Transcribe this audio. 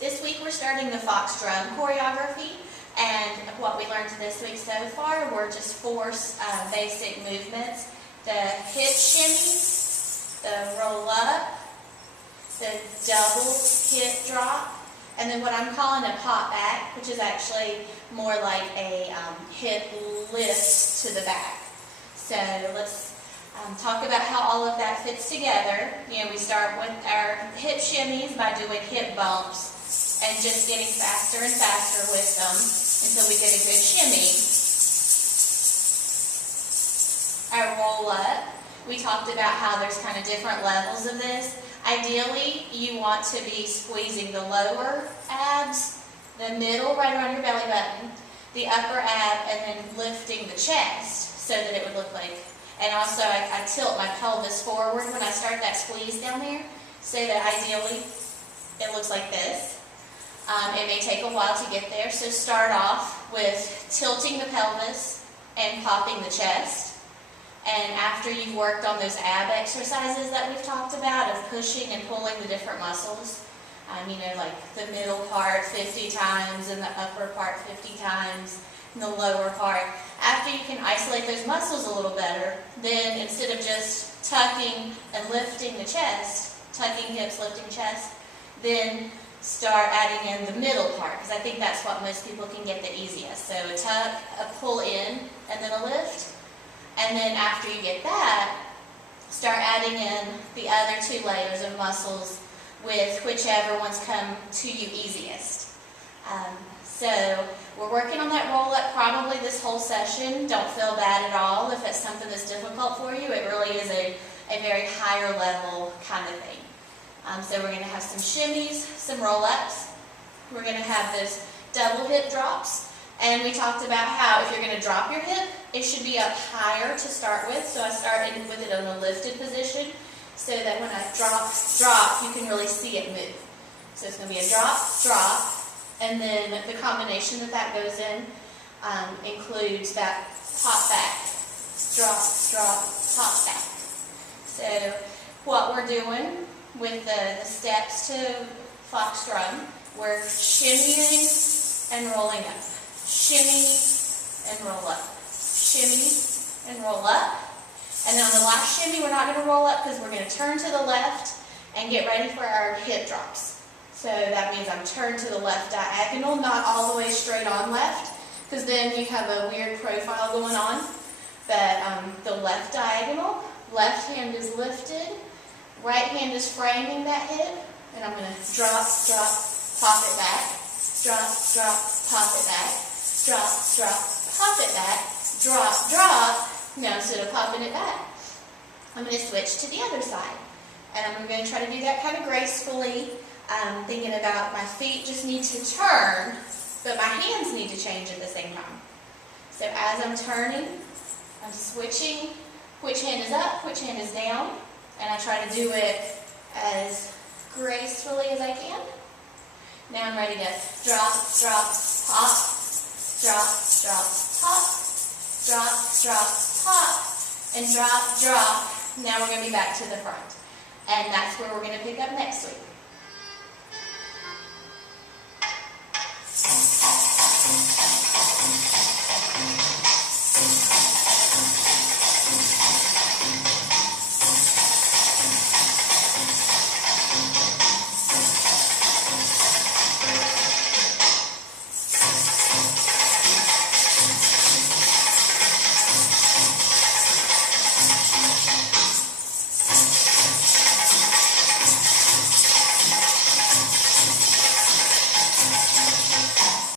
This week we're starting the fox drum choreography, and what we learned this week so far were just four basic movements: the hip shimmy, the roll up, the double hip drop, and then what I'm calling a pop back, which is actually more like a hip lift to the back. So let's talk about how all of that fits together. We start with our hip shimmies by doing hip bumps and just getting faster and faster with them until we get a good shimmy. Our roll up, we talked about how there's kind of different levels of this. Ideally, you want to be squeezing the lower abs, the middle right around your belly button, the upper ab, and then lifting the chest so that it would look like. And also, I tilt my pelvis forward when I start that squeeze down there, so that ideally it looks like this. It may take a while to get there, so start off with tilting the pelvis and popping the chest. And after you've worked on those ab exercises that we've talked about of pushing and pulling the different muscles, like the middle part 50 times and the upper part 50 times and the lower part. After you can isolate those muscles a little better, then instead of just tucking and lifting the chest, tucking hips, lifting chest, then start adding in the middle part, because I think that's what most people can get the easiest. So a tuck, a pull in, and then a lift. And then after you get that, start adding in the other two layers of muscles with whichever ones come to you easiest. So we're working on that roll up probably this whole session. Don't feel bad at all if it's something that's difficult for you. It really is a very higher level kind of thing. So we're going to have some shimmies, some roll ups. We're going to have those double hip drops. And we talked about how if you're going to drop your hip, it should be up higher to start with. So I started with it in a lifted position so that when I drop, you can really see it move. So it's going to be a drop, drop, and then the combination that goes in includes that pop back, drop, drop, pop back. So what we're doing with the steps to fox drum, we're shimmying and rolling up. Shimmy and roll up. Shimmy and roll up. And then on the last shimmy, we're not going to roll up because we're going to turn to the left and get ready for our hip drops. So that means I'm turned to the left diagonal, not all the way straight on left, because then you have a weird profile going on. But the left diagonal, left hand is lifted, right hand is framing that hip, and I'm going to drop, drop, pop it back, drop, drop, pop it back, drop, drop, pop it back, drop, drop. Now instead of popping it back, I'm going to switch to the other side. And I'm going to try to do that kind of gracefully, thinking about my feet just need to turn, but my hands need to change at the same time. So as I'm turning, I'm switching, which hand is up, which hand is down, and I try to do it as gracefully as I can. Now I'm ready to drop, drop, pop, drop, drop, pop, drop, drop, pop, and drop, drop. Now we're going to be back to the front. And that's where we're going to pick up next week.